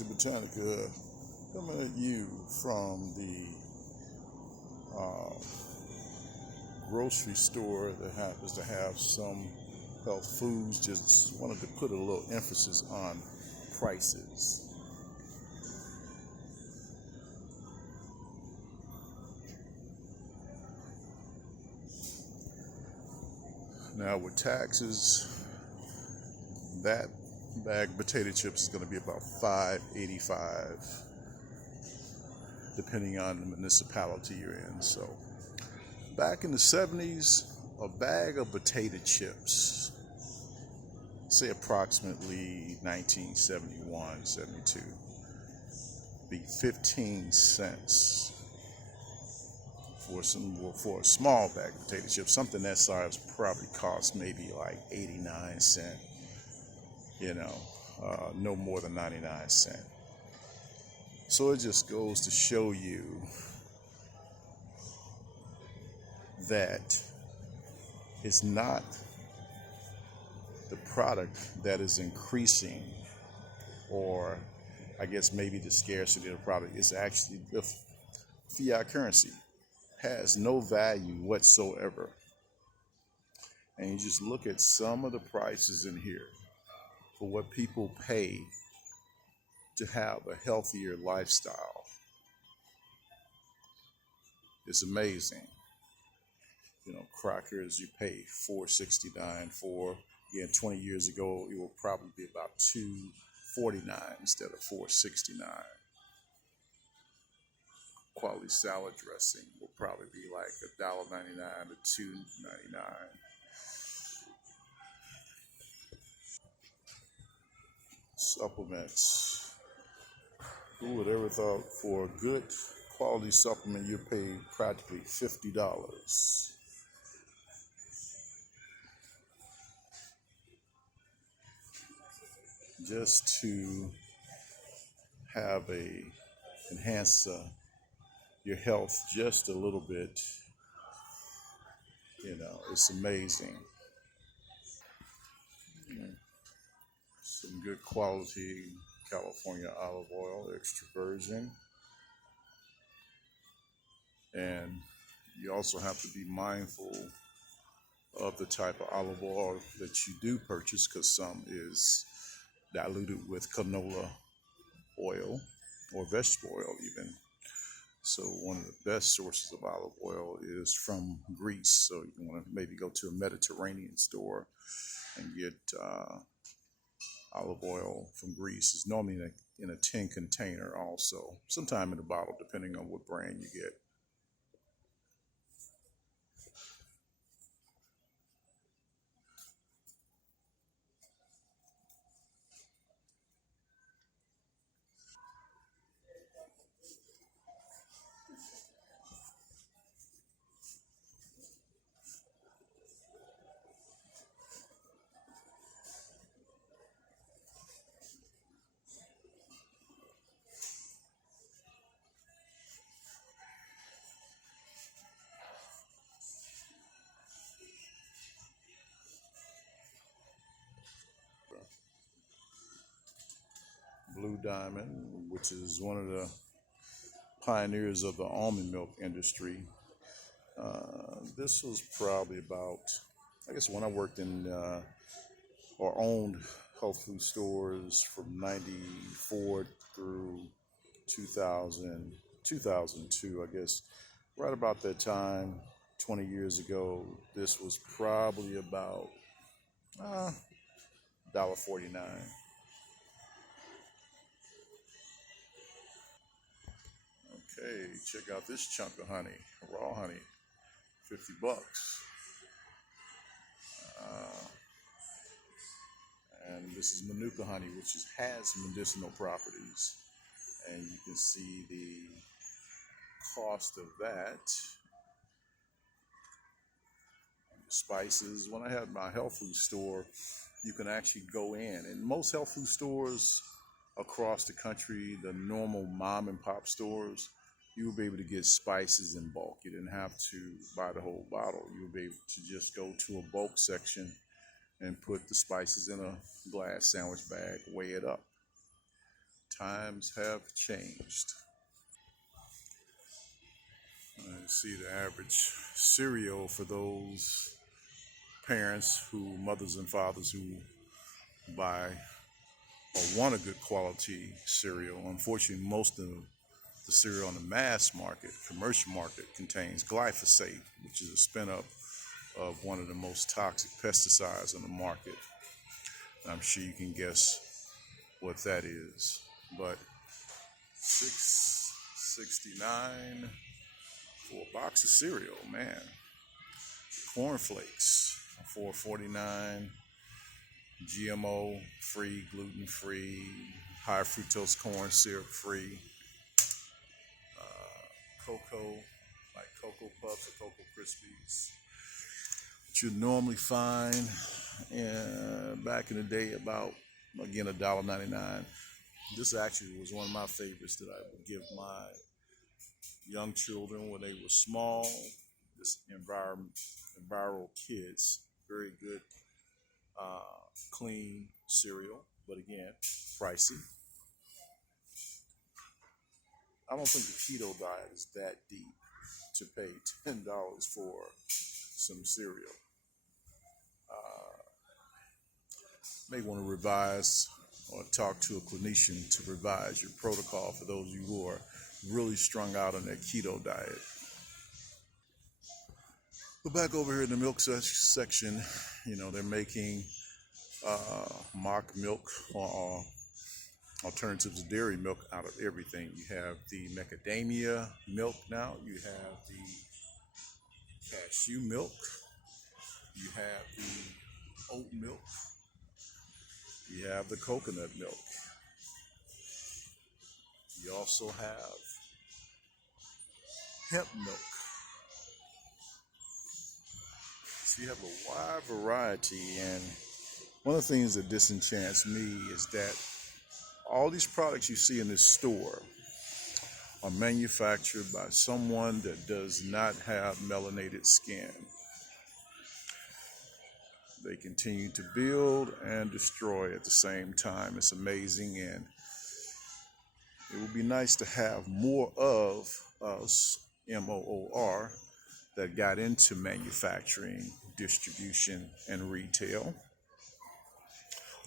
Dr. Botanica coming at you from the grocery store that happens to have some health foods. Just wanted to put a little emphasis on prices. Now with taxes, that bag of potato chips is going to be about $5.85, depending on the municipality you're in. So back in the 70s, a bag of potato chips, say approximately 1971, 72, be 15 cents for a small bag of potato chips. Something that size probably cost maybe like 89 cents, no more than 99 cents. So it just goes to show you that it's not the product that is increasing, or I guess maybe the scarcity of the product. It's actually the fiat currency has no value whatsoever. And you just look at some of the prices in here for what people pay to have a healthier lifestyle. It's amazing. Crackers you pay $4.69 for. Again, 20 years ago, it will probably be about $2.49 instead of $4.69. Quality salad dressing will probably be like $1.99 to $2.99. Supplements. Who would ever thought for a good quality supplement you pay practically $50? Just to enhance your health just a little bit. It's amazing. Some good quality California olive oil, extra virgin. And you also have to be mindful of the type of olive oil that you do purchase, because some is diluted with canola oil or vegetable oil even. So one of the best sources of olive oil is from Greece. So you want to maybe go to a Mediterranean store and get olive oil from Greece. It's normally in a tin container also, sometime in a bottle, depending on what brand you get. Blue Diamond, which is one of the pioneers of the almond milk industry. This was probably about, I guess, when I worked in or owned health food stores from 94 through 2000, 2002, I guess. Right about that time, 20 years ago, this was probably about $1.49. Okay, check out this chunk of honey, raw honey, $50. And this is Manuka honey, which has medicinal properties. And you can see the cost of that. Spices. When I had my health food store, you can actually go in. And most health food stores across the country, the normal mom and pop stores, you will be able to get spices in bulk. You didn't have to buy the whole bottle. You will be able to just go to a bulk section and put the spices in a glass sandwich bag, weigh it up. Times have changed. See the average cereal for those parents mothers and fathers who buy or want a good quality cereal. Unfortunately, most of the cereal on the mass market, commercial market, contains glyphosate, which is a spin-up of one of the most toxic pesticides on the market. I'm sure you can guess what that is. But $6.69 for a box of cereal, man. Cornflakes, $4.49. GMO free, gluten free, high fructose corn syrup free. Cocoa, like Cocoa Puffs or Cocoa Krispies, which you'd normally find back in the day about, again, $1.99. This actually was one of my favorites that I would give my young children when they were small. This Enviro Kids, very good, clean cereal, but again, pricey. I don't think the keto diet is that deep to pay $10 for some cereal. May want to revise or talk to a clinician to revise your protocol for those of you who are really strung out on that keto diet. But back over here in the milk section, they're making mock milk or alternatives to dairy milk out of everything. You have the macadamia milk now. You have the cashew milk. You have the oat milk. You have the coconut milk. You also have hemp milk. So you have a wide variety, and one of the things that disenchants me is that all these products you see in this store are manufactured by someone that does not have melanated skin. They continue to build and destroy at the same time. It's amazing, and it would be nice to have more of us, MOOR, that got into manufacturing, distribution, and retail,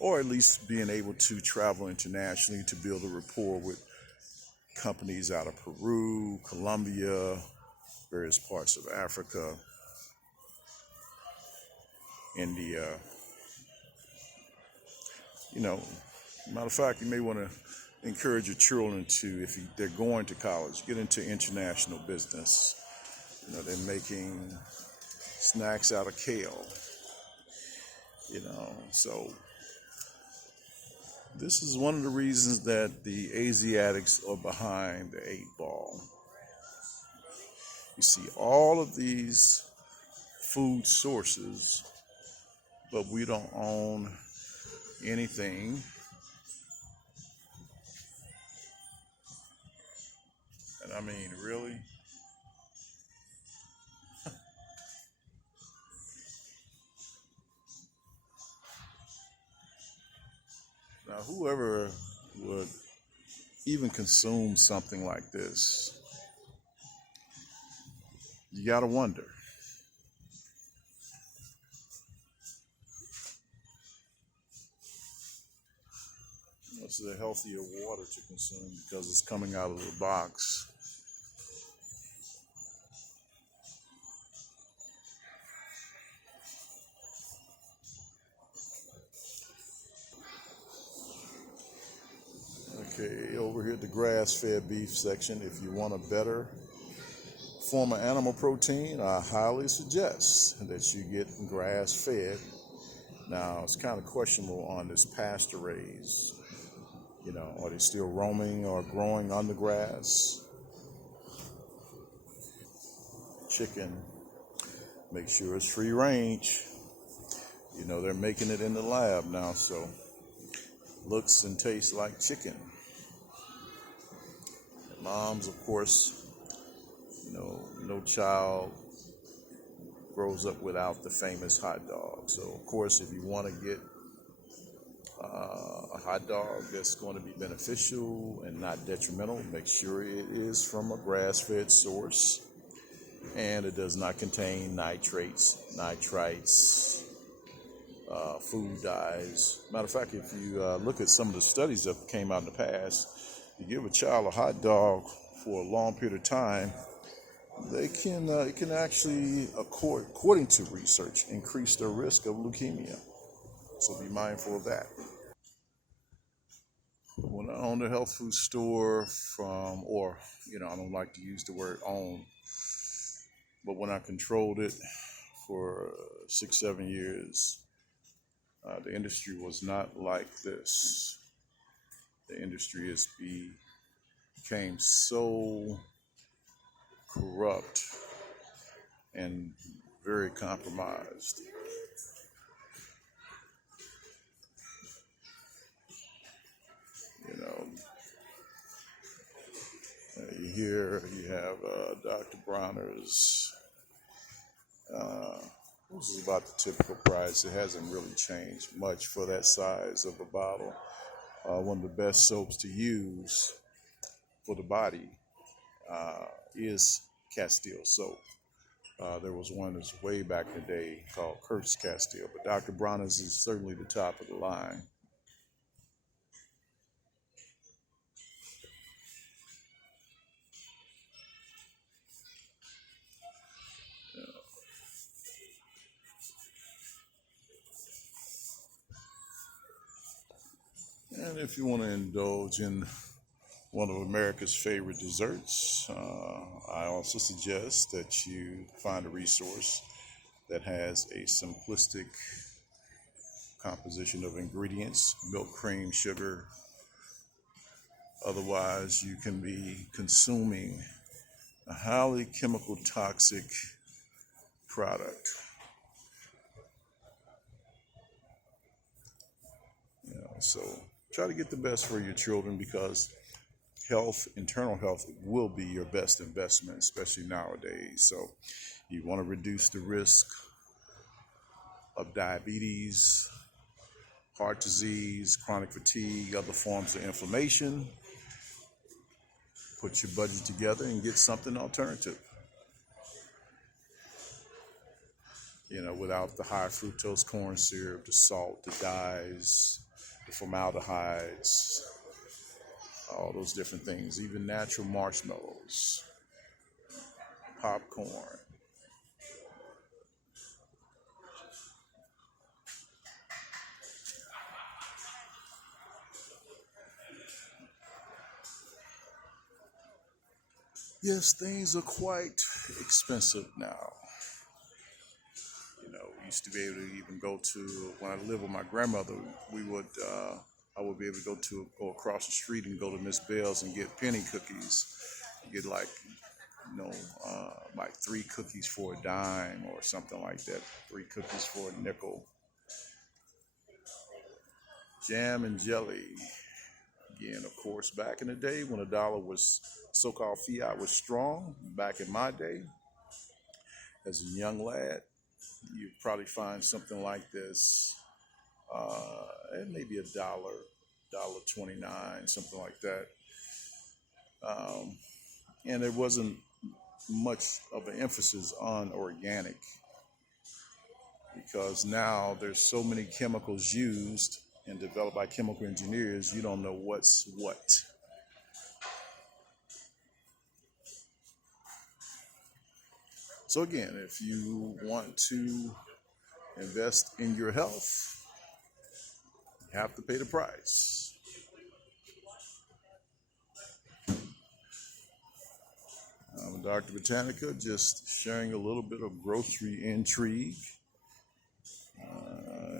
or at least being able to travel internationally to build a rapport with companies out of Peru, Colombia, various parts of Africa, India. Matter of fact, you may want to encourage your children to, if they're going to college, get into international business. They're making snacks out of kale, so this is one of the reasons that the Asiatics are behind the 8-ball. You see all of these food sources, but we don't own anything. And I mean, really? Now, whoever would even consume something like this, you gotta wonder. What's the healthier water to consume because it's coming out of the box? Okay, over here at the grass-fed beef section, if you want a better form of animal protein, I highly suggest that you get grass-fed. Now, it's kind of questionable on this pasture raised. Are they still roaming or growing on the grass? Chicken, make sure it's free range. They're making it in the lab now, so looks and tastes like chicken. Moms, of course, no child grows up without the famous hot dog. So, of course, if you want to get a hot dog that's going to be beneficial and not detrimental, make sure it is from a grass-fed source and it does not contain nitrates, nitrites, food dyes. Matter of fact, if you look at some of the studies that came out in the past, you give a child a hot dog for a long period of time, they can it can actually, according to research, increase their risk of leukemia. So be mindful of that. When I owned a health food store or I don't like to use the word own, but when I controlled it for 6, 7 years, the industry was not like this. The industry became so corrupt and very compromised. You know, you have Dr. Bronner's. This is about the typical price. It hasn't really changed much for that size of a bottle. One of the best soaps to use for the body is Castile soap. There was one that's way back in the day called Kurt's Castile, but Dr. Bronner's is certainly the top of the line. And if you want to indulge in one of America's favorite desserts, I also suggest that you find a resource that has a simplistic composition of ingredients: milk, cream, sugar. Otherwise, you can be consuming a highly chemical toxic product. So try to get the best for your children, because internal health will be your best investment, especially nowadays. So you want to reduce the risk of diabetes, heart disease, chronic fatigue, other forms of inflammation. Put your budget together and get something alternative. Without the high fructose corn syrup, the salt, the dyes, the formaldehydes, all those different things, even natural marshmallows, popcorn. Yes, things are quite expensive now. We used to be able to even go to, when I lived with my grandmother, I would be able to go across the street and go to Miss Bell's and get penny cookies. Get like 3 cookies for a dime or something like that. 3 cookies for a nickel. Jam and jelly. Again, of course, back in the day when a dollar was, so-called fiat was strong, back in my day, as a young lad, you'd probably find something like this, and maybe $1.29, something like that. And there wasn't much of an emphasis on organic, because now there's so many chemicals used and developed by chemical engineers, you don't know what's what. So again, if you want to invest in your health, you have to pay the price. I'm Dr. Botanica, just sharing a little bit of grocery intrigue.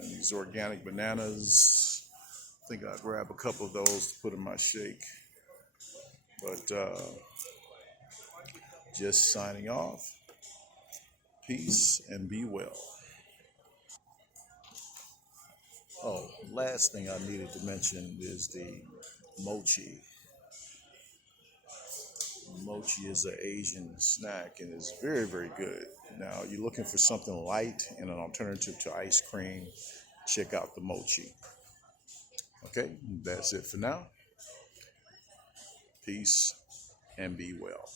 These organic bananas, I think I'll grab a couple of those to put in my shake. But just signing off. Peace and be well. Oh, last thing I needed to mention is the mochi. Mochi is an Asian snack and is very, very good. Now, you're looking for something light and an alternative to ice cream, check out the mochi. Okay, that's it for now. Peace and be well.